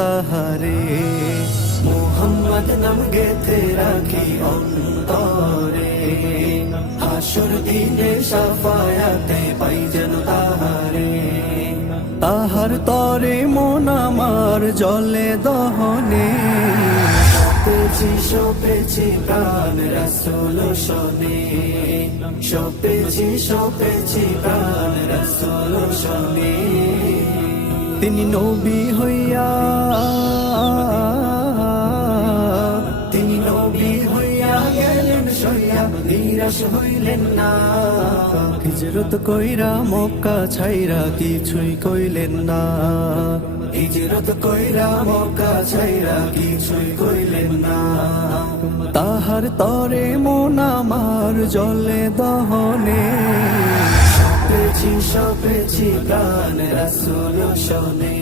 তাহারে। মোহাম্মদ নাম গেথে রাখি অন্তরে? হাসুর দিনে সাফায়াতে পাই যেন তাহারে। তাহার তরে মন আমার জলে দহনে। সপেছি সপেছি প্রাণ রসুল শোনে। সপেছি সপেছি প্রাণ রসুল শোনে। তিনি নবী হইয়া, তিনি নবী হইয়া গেলেন সইয়া হইলেন না। হিজরত কইরা মক্কা ছাইরা কিছুই কইলেন না। হিজরত কইরা মক্কা ছাইরা কিছুই কইলেন না। তাহার তরে মন আমার জলে দহনে সপেছি প্রাণ রসুল শোনে